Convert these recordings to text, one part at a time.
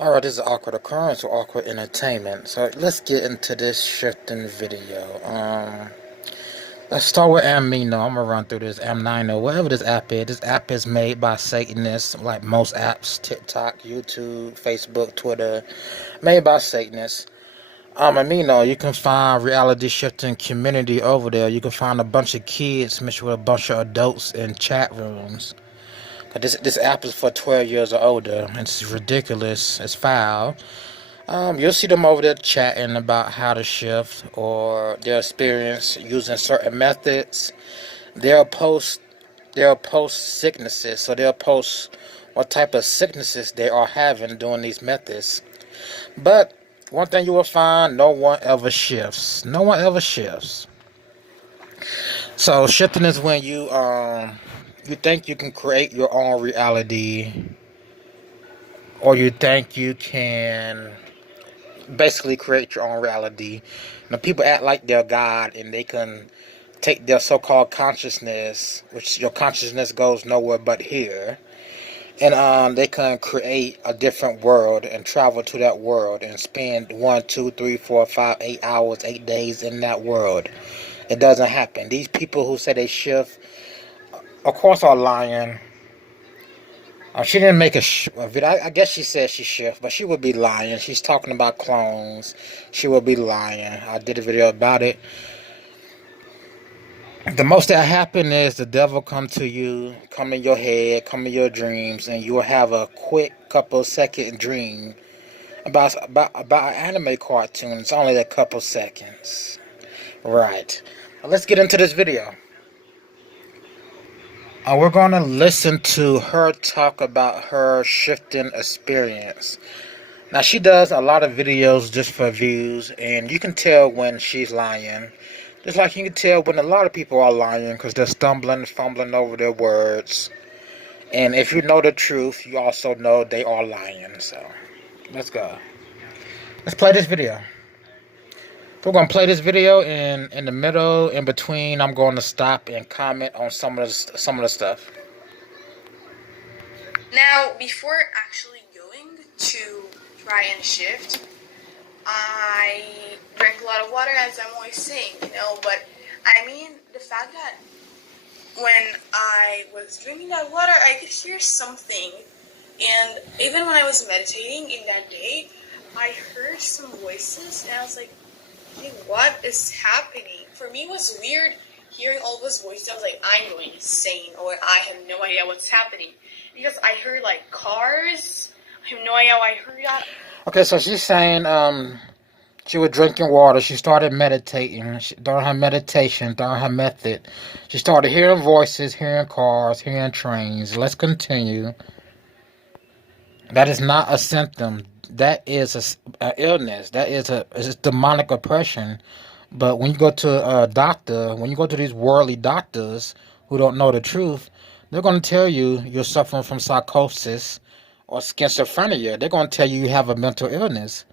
Alright, this is awkward occurrence or awkward entertainment. So let's get into this shifting video. Let's start with Amino. I'm gonna run through this Amino, whatever this app is. This app is made by Satanists, like most apps, TikTok, YouTube, Facebook, Twitter, made by Satanists. Amino, you can find reality shifting community over there. You can find a bunch of kids mixed with a bunch of adults in chat rooms. This app is for 12 years or older. It's ridiculous. It's foul. You'll see them over there chatting about how to shift or their experience using certain methods. They'll post sicknesses, so they'll post what type of sicknesses they are having doing these methods. But one thing you will find, no one ever shifts. No one ever shifts. So shifting is when you think you can create your own reality, or you think you can basically create your own reality. Now, people act like they're God and they can take their so-called consciousness, which your consciousness goes nowhere but here, and they can create a different world and travel to that world and spend 1, 2, 3, 4, 5, 8 hours, 8 days in that world. It doesn't happen. These people who say they shift, of course, are lying. She didn't make a video. I guess she said she shift, but she would be lying. She's talking about clones. She would be lying. I did a video about it. The most that happen is the devil come to you, come in your head, come in your dreams, and you will have a quick couple second dream about an anime cartoon. It's only a couple seconds. Right. Now let's get into this video. We're going to listen to her talk about her shifting experience. Now, she does a lot of videos just for views, and you can tell when she's lying. Just like you can tell when a lot of people are lying because they're stumbling, fumbling over their words. And if you know the truth, you also know they are lying. So, let's go. Let's play this video. We're going to play this video in the middle, in between. I'm going to stop and comment on some of the stuff. Now, before actually going to try and shift, I drank a lot of water, as I'm always saying, but I mean the fact that when I was drinking that water, I could hear something, and even when I was meditating in that day, I heard some voices, and I was like, hey, what is happening? For me, it was weird hearing all those voices. I was like, I'm going insane, or I have no idea what's happening. Because I heard, like, cars. I have no idea why I heard that. Okay, so she's saying she was drinking water. She started meditating. During her meditation, during her method, she started hearing voices, hearing cars, hearing trains. Let's continue. That is not a symptom. That is an illness. That is it's demonic oppression. But when you go to a doctor, when you go to these worldly doctors who don't know the truth, they're going to tell you you're suffering from psychosis or schizophrenia. They're going to tell you you have a mental illness.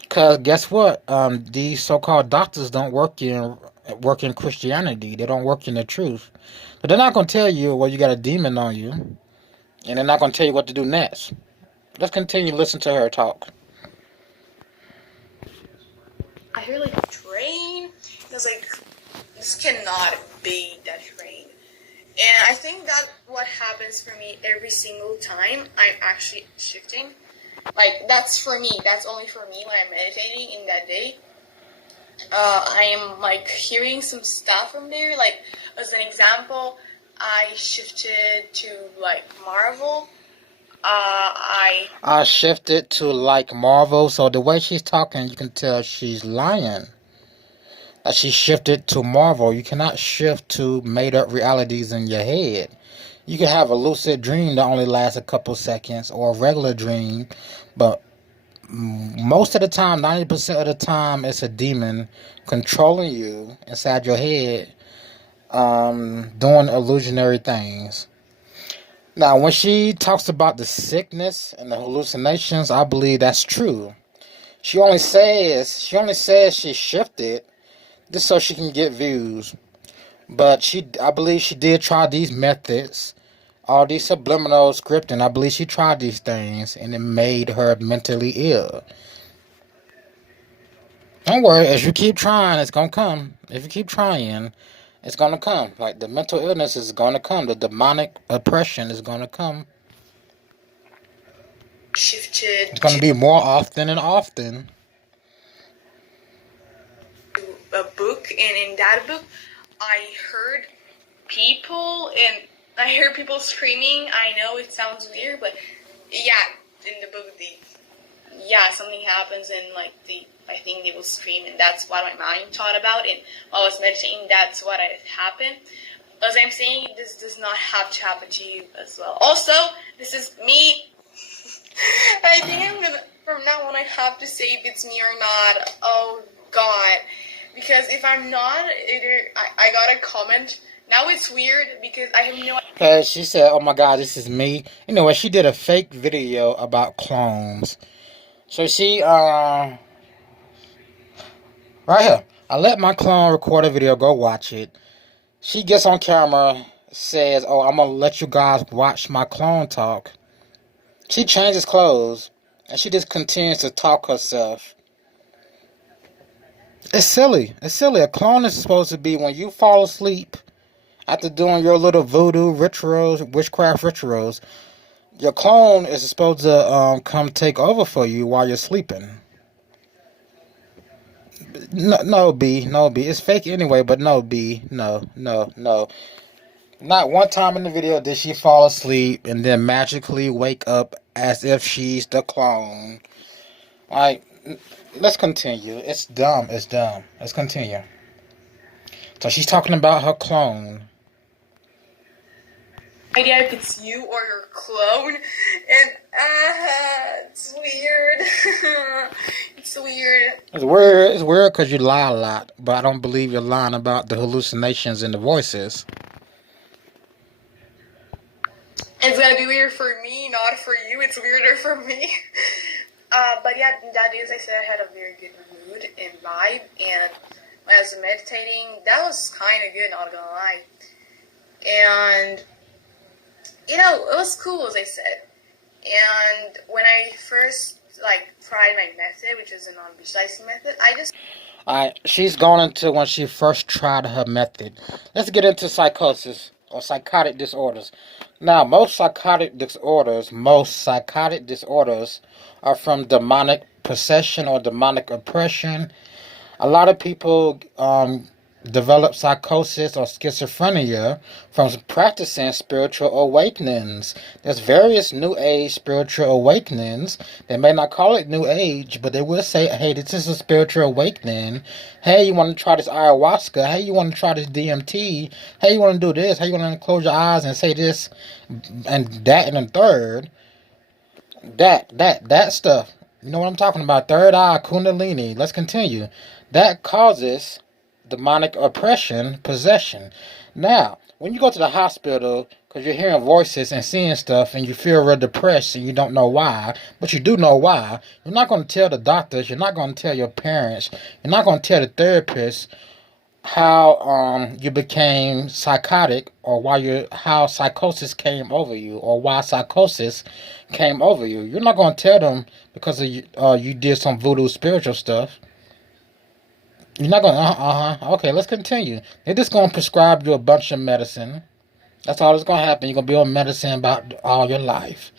Because guess what? These so-called doctors don't work in Christianity. They don't work in the truth. But they're not going to tell you, well, you got a demon on you. And they're not going to tell you what to do next. Let's continue to listen to her talk. I heard like a train. I was like, this cannot be that train. And I think that what happens for me every single time I'm actually shifting. Like, that's for me. That's only for me when I'm meditating in that day. I am like hearing some stuff from there. Like, as an example, I shifted to like Marvel. I shifted to like Marvel, so the way she's talking, you can tell she's lying. She shifted to Marvel. You cannot shift to made-up realities in your head. You can have a lucid dream that only lasts a couple seconds, or a regular dream, but most of the time, 90% of the time, it's a demon controlling you inside your head, doing illusionary things. Now, when she talks about the sickness and the hallucinations, I believe that's true. She only says she shifted just so she can get views. But I believe she did try these methods all these subliminal scripting. I believe she tried these things and it made her mentally ill. Don't worry, as you keep trying, it's gonna come. If you keep trying, it's gonna come. Like the mental illness is gonna come. The demonic oppression is gonna come. Shifted It's gonna to be more often and often. a book, and in that book, I heard people screaming. I know it sounds weird, but yeah, in the book, something happens, and I think they will scream, and that's what my mind thought about. And while I was meditating, that's what happened. As I'm saying, this does not have to happen to you as well. Also, this is me. I think from now on, I have to say if it's me or not. Oh, God. Because if I'm not, I got a comment. Now it's weird because I have no idea. She said, "Oh my God, this is me." You know what? She did a fake video about clones. So right here. I let my clone record a video. Go watch it. She gets on camera, says, "Oh, I'm gonna let you guys watch my clone talk." She changes clothes, and she just continues to talk herself. It's silly. It's silly. A clone is supposed to be when you fall asleep after doing your little voodoo rituals, witchcraft rituals. Your clone is supposed to come take over for you while you're sleeping. No, no, B, no, B. It's fake anyway, but no, B, no, no, no. Not one time in the video did she fall asleep and then magically wake up as if she's the clone. Like, let's continue. It's dumb. It's dumb. Let's continue. So she's talking about her clone. Idea if it's you or your clone, and it's weird. It's weird. It's weird. It's weird because you lie a lot, but I don't believe you're lying about the hallucinations and the voices. It's gonna be weird for me, not for you. It's weirder for me. But yeah, that is, I said, I had a very good mood and vibe, and when I was meditating, that was kind of good, not gonna lie. And it was cool, as I said. And when I first tried my method, which is a non-visualizing method, Alright, she's going into when she first tried her method. Let's get into psychosis or psychotic disorders. Now, most psychotic disorders are from demonic possession or demonic oppression. A lot of people develop psychosis or schizophrenia from practicing spiritual awakenings. There's various New Age spiritual awakenings. They may not call it New Age, but they will say, hey, this is a spiritual awakening. Hey, you want to try this ayahuasca? Hey, you want to try this DMT? Hey, you want to do this? Hey, you want to close your eyes and say this and that and the third? That stuff. You know what I'm talking about? Third eye, kundalini. Let's continue. That causes demonic oppression, possession. Now, when you go to the hospital, because you're hearing voices and seeing stuff, and you feel real depressed, and you don't know why, but you do know why, you're not going to tell the doctors, you're not going to tell your parents, you're not going to tell the therapist how you became psychotic, or how psychosis came over you, or why psychosis came over you. You're not going to tell them because you did some voodoo spiritual stuff. You're not going to, okay, let's continue. They're just going to prescribe you a bunch of medicine. That's all that's going to happen. You're going to be on medicine about all your life.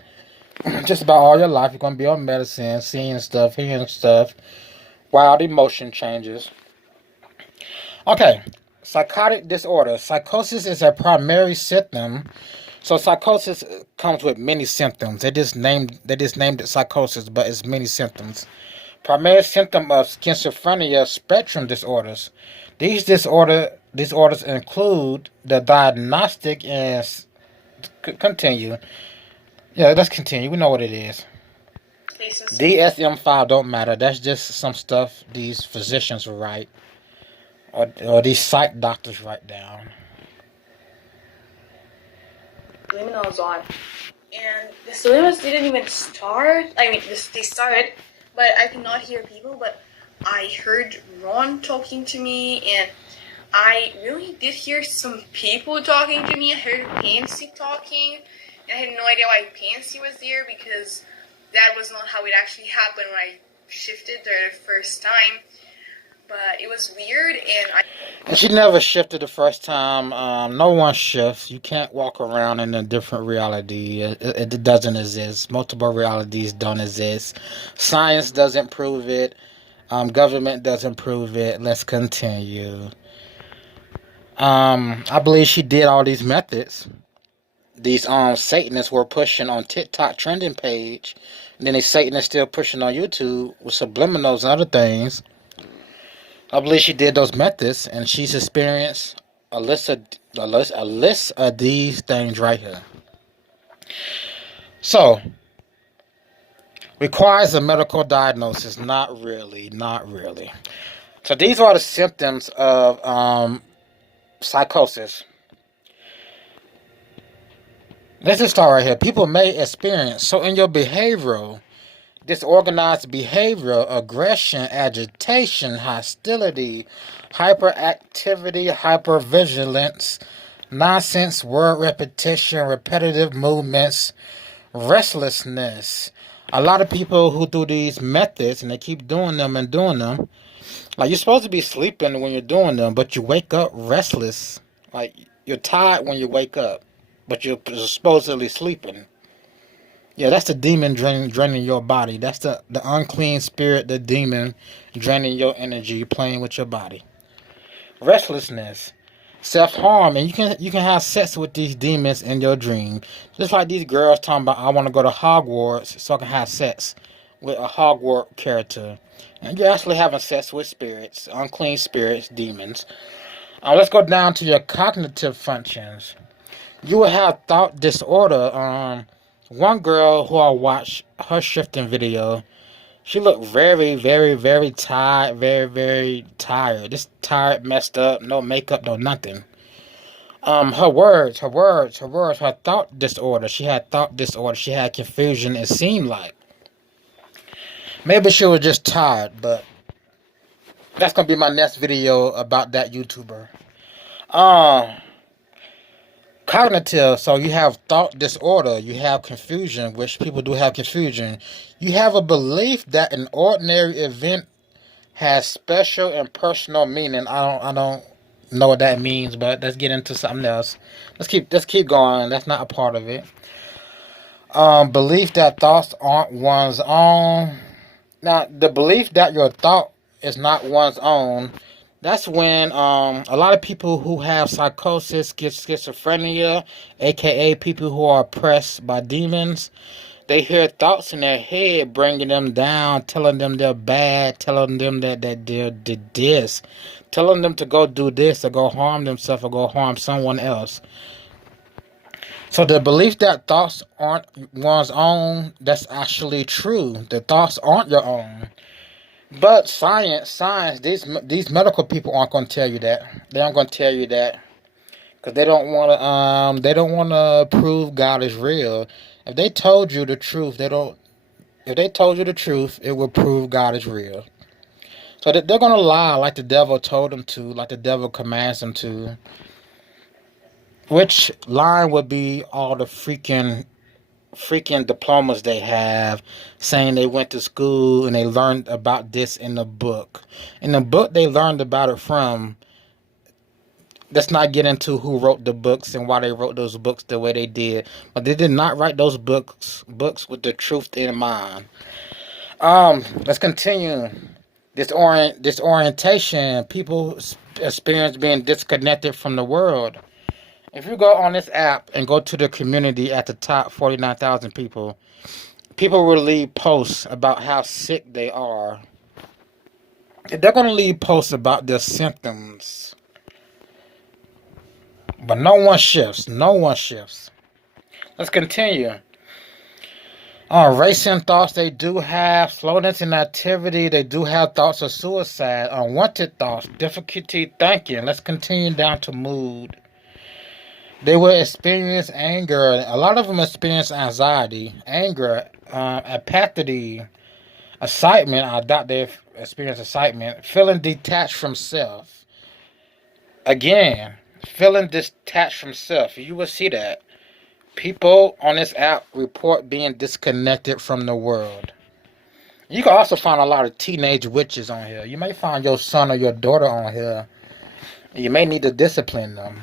Just about all your life, you're going to be on medicine, seeing stuff, hearing stuff, wild emotion changes. Okay, psychotic disorder. Psychosis is a primary symptom. So psychosis comes with many symptoms. They just named it psychosis, but it's many symptoms. Primary symptom of schizophrenia spectrum disorders. These disorders include the diagnostic and continue. Yeah, let's continue. We know what it is. DSM-5 don't matter. That's just some stuff these physicians write. Or these psych doctors write down. Subliminals on, and the subliminals didn't even start. I mean, they started, but I could not hear people. But I heard Ron talking to me, and I really did hear some people talking to me. I heard Pansy talking, and I had no idea why Pansy was there because that was not how it actually happened when I shifted there the first time. But it was weird, And she never shifted the first time. No one shifts. You can't walk around in a different reality. It doesn't exist. Multiple realities don't exist. Science doesn't prove it. Government doesn't prove it. Let's continue. I believe she did all these methods. These Satanists were pushing on TikTok trending page. And then these Satanists still pushing on YouTube with subliminals and other things. I believe she did those methods, and she's experienced a list of these things right here. So, requires a medical diagnosis? Not really, not really. So these are the symptoms of psychosis. Let's just start right here. People may experience, so in your behavioral, disorganized behavior, aggression, agitation, hostility, hyperactivity, hypervigilance, nonsense, word repetition, repetitive movements, restlessness. A lot of people who do these methods and they keep doing them and doing them, like you're supposed to be sleeping when you're doing them, but you wake up restless. Like you're tired when you wake up, but you're supposedly sleeping. Yeah, that's the demon draining your body. That's the unclean spirit, the demon draining your energy, playing with your body. Restlessness, self-harm, and you can have sex with these demons in your dream. Just like these girls talking about, I want to go to Hogwarts so I can have sex with a Hogwarts character. And you're actually having sex with spirits, unclean spirits, demons. Let's go down to your cognitive functions. You will have thought disorder. One girl who I watched her shifting video, she looked very, very, very tired, very, very tired. Just tired, messed up, no makeup, no nothing. Her thought disorder. She had thought disorder. She had confusion, it seemed like. Maybe she was just tired, but that's gonna be my next video about that YouTuber. Cognitive, so you have thought disorder, you have confusion, which people do have confusion. You have a belief that an ordinary event has special and personal meaning. I don't know what that means, but let's get into something else. Let's keep going. That's not a part of it. Belief that thoughts aren't one's own. Now, the belief that your thought is not one's own, that's when a lot of people who have psychosis, schizophrenia, aka people who are oppressed by demons, they hear thoughts in their head bringing them down, telling them they're bad, telling them that they did this, telling them to go do this or go harm themselves or go harm someone else. So the belief that thoughts aren't one's own, that's actually true. The thoughts aren't your own. But science, these medical people aren't going to tell you that. They aren't going to tell you that because they don't want to prove God is real. If they told you the truth, if they told you the truth, it would prove God is real. So they're going to lie like the devil told them to, like the devil commands them to. Which line would be all the freaking diplomas they have, saying they went to school and they learned about this in the book. In the book they learned about it from. Let's not get into who wrote the books and why they wrote those books the way they did. But they did not write those books with the truth in mind. Let's continue. Disorientation. People experience being disconnected from the world. If you go on this app and go to the community at the top, 49,000 people, people will leave posts about how sick they are. They're going to leave posts about their symptoms. But no one shifts. No one shifts. Let's continue. Racing thoughts, they do have slowness in activity. They do have thoughts of suicide. Unwanted thoughts, difficulty thinking. Let's continue down to mood. They will experience anger. A lot of them experience anxiety, anger, apathy, excitement. I doubt they've experienced excitement. Feeling detached from self. Again, feeling detached from self. You will see that. People on this app report being disconnected from the world. You can also find a lot of teenage witches on here. You may find your son or your daughter on here. You may need to discipline them.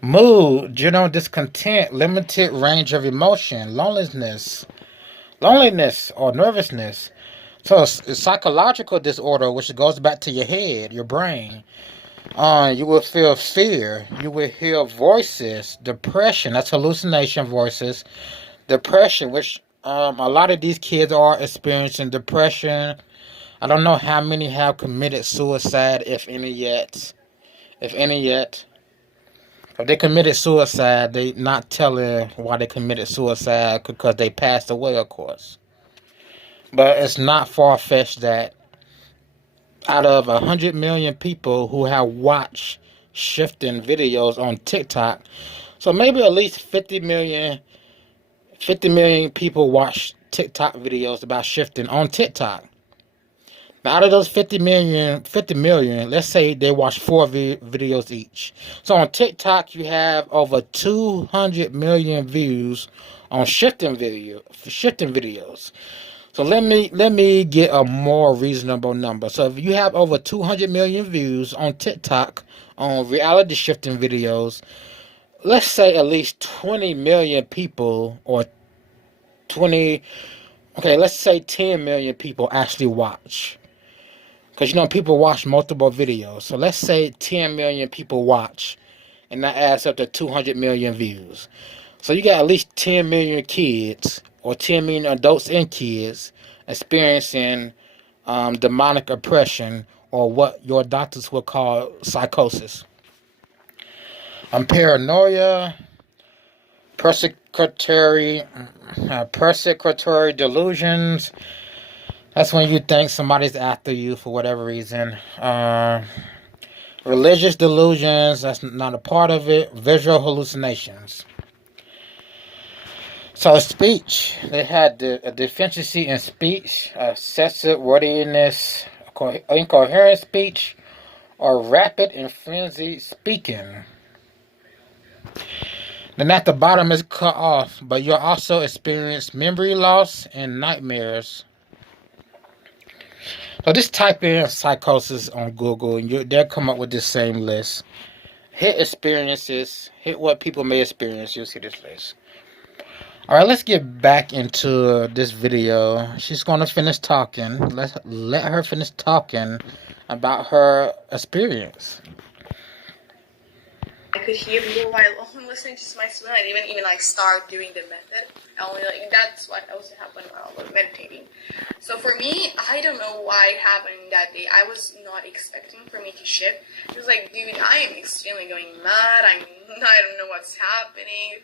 Mood, general discontent, limited range of emotion, loneliness or nervousness. So it's psychological disorder, which goes back to your head, your brain. You will feel fear. You will hear voices. Depression, that's hallucination voices. Depression, which a lot of these kids are experiencing depression. I don't know how many have committed suicide, if any yet. If any yet. If they committed suicide, they not telling why they committed suicide because they passed away, of course. But it's not far-fetched that out of 100 million people who have watched shifting videos on TikTok, so maybe at least 50 million people watch TikTok videos about shifting on TikTok. Now, out of those 50 million, let's say they watch 4 videos each. So on TikTok, you have over 200 million views on shifting videos. So let me get a more reasonable number. So if you have over 200 million views on TikTok on reality shifting videos, let's say at least 20 million people or 20, okay, let's say 10 million people actually watch. Because, people watch multiple videos. So let's say 10 million people watch, and that adds up to 200 million views. So you got at least 10 million kids, or 10 million adults and kids, experiencing demonic oppression, or what your doctors would call psychosis. Paranoia, persecutory delusions. That's when you think somebody's after you for whatever reason. Religious delusions, that's not a part of it. Visual hallucinations. So speech, they had a deficiency in speech, excessive wordiness, incoherent speech, or rapid and frenzied speaking. Then at the bottom is cut off, but you'll also experience memory loss and nightmares. So just type in psychosis on Google and they'll come up with this same list. Hit experiences, hit what people may experience, you'll see this list. Alright, let's get back into this video. She's going to finish talking. Let her finish talking about her experience. I could hear people while listening to my son. I didn't even start doing the method. I only that's what also happened while I was meditating. So for me, I don't know why it happened that day. I was not expecting for me to shift. It was like, dude, I am extremely going mad. I don't know what's happening.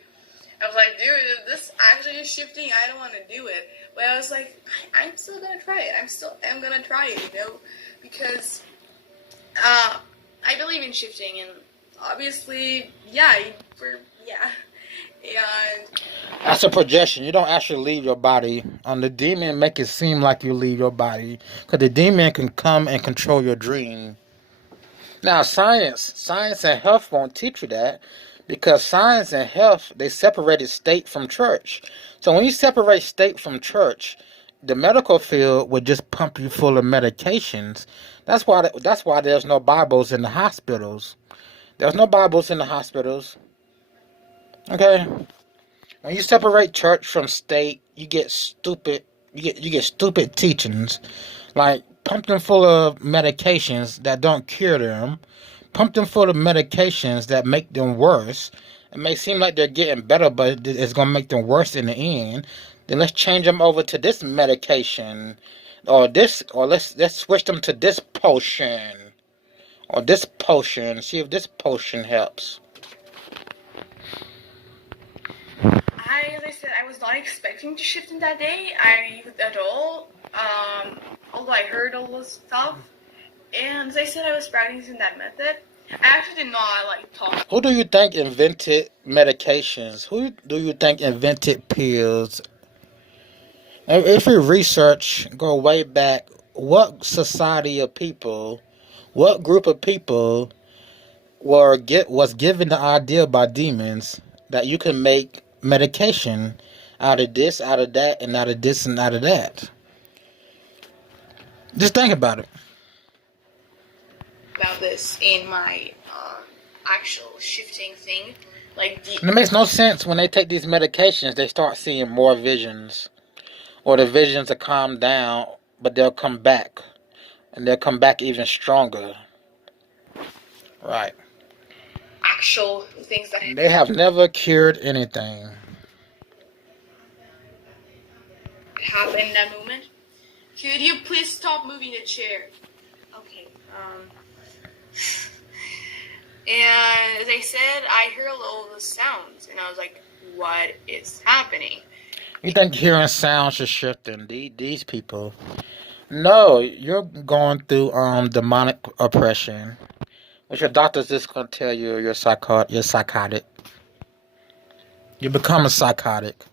I was like, dude, if this actually is shifting, I don't want to do it. But I was like, I'm still gonna try it. I'm gonna try it, because I believe in shifting, and obviously, and that's a projection. You don't actually leave your body. The demon make it seem like you leave your body, because the demon can come and control your dream. Now, science and health won't teach you that, because science and health, they separated state from church. So when you separate state from church, the medical field would just pump you full of medications. That's why there's no Bibles in the hospitals. There's no Bibles in the hospitals. Okay? When you separate church from state, you get stupid teachings, like pump them full of medications that don't cure them, pump them full of medications that make them worse. It may seem like they're getting better, but it's going to make them worse in the end. Then let's change them over to this medication, or let's switch them to this potion, or this potion. See if this potion helps. As I said, I was not expecting to shift in that day. At all. Although I heard all this stuff, and as I said, I was practicing that method. I actually did not talk. Who do you think invented medications? Who do you think invented pills? If we research, go way back, what society of people What group of people was given the idea by demons that you can make medication out of this, out of that, and out of this, and out of that? Just think about it. About this in my actual shifting thing. Like And it makes no sense when they take these medications, they start seeing more visions. Or the visions will calm down, but they'll come back. And they'll come back even stronger. Right. actual things that They have never cured anything. happened in that moment. Could you please stop moving the chair? Okay. And as I said, I heard all the sounds, and I was like, "What is happening?" You think hearing sounds is shifting these people? No, you're going through demonic oppression, which your doctor's just gonna tell you you're psychotic. You become a psychotic.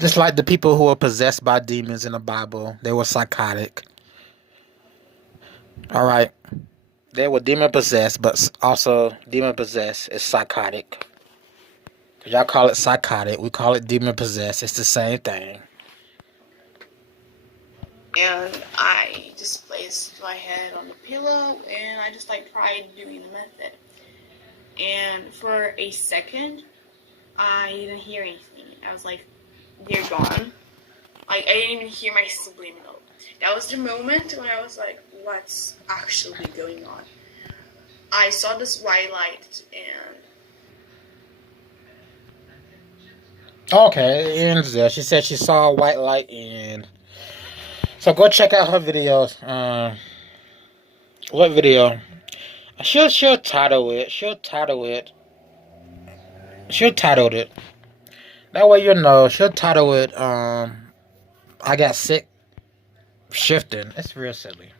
Just like the people who were possessed by demons in the Bible, they were psychotic. All right, they were demon possessed, but also demon possessed is psychotic. Y'all call it psychotic, we call it demon possessed. It's the same thing. And I just placed my head on the pillow, and I just like tried doing the method. And for a second, I didn't hear anything. I was like, "They're gone." Like I didn't even hear my subliminal. That was the moment when I was like, "What's actually going on?" I saw this white light, and Okay, it ends there. She said she saw a white light and so go check out her videos. What video? She'll title it. She'll title it. That way you know. She'll title it. I got sick. Shifting. It's real silly.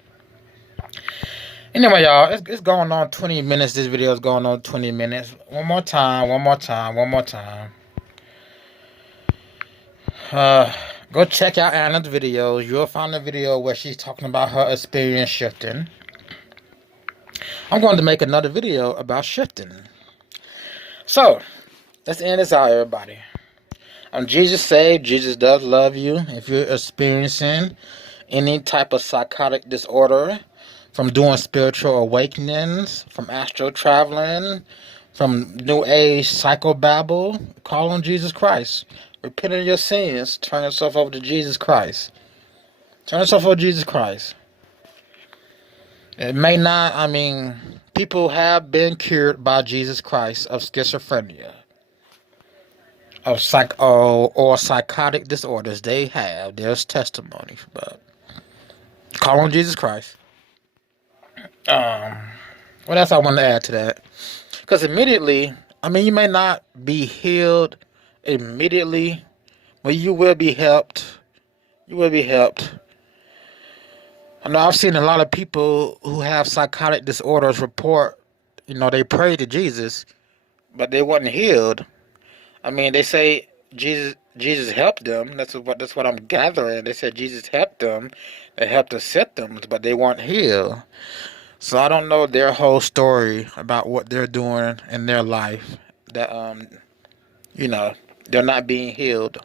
Anyway, y'all, it's going on 20 minutes. This video is going on 20 minutes. One more time. Go check out Anna's videos. You'll find a video where she's talking about her experience shifting. I'm going to make another video about shifting. So, let's end this out, everybody. Jesus saved. Jesus does love you. If you're experiencing any type of psychotic disorder, from doing spiritual awakenings, from astral traveling, from New Age psychobabble, call on Jesus Christ. Repent of your sins. Turn yourself over to Jesus Christ. It may not, people have been cured by Jesus Christ of schizophrenia, of or psychotic disorders. They have. There's testimony, but call on Jesus Christ. What else I want to add to that? Because immediately, you may not be healed immediately, but you will be helped. I know I've seen a lot of people who have psychotic disorders report, they pray to Jesus, but they weren't healed. They say Jesus helped them. That's what I'm gathering. They said Jesus helped them. They helped the symptoms, but they weren't healed. So I don't know their whole story about what they're doing in their life. That they're not being healed.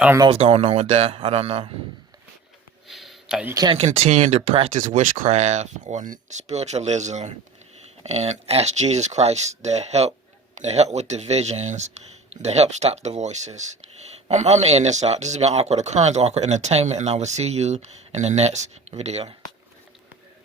I don't know what's going on with that. I don't know. You can't continue to practice witchcraft or spiritualism and ask Jesus Christ to help with the visions, to help stop the voices. I'm gonna end this out. This has been Awkward Occurrence, Awkward Entertainment, and I will see you in the next video.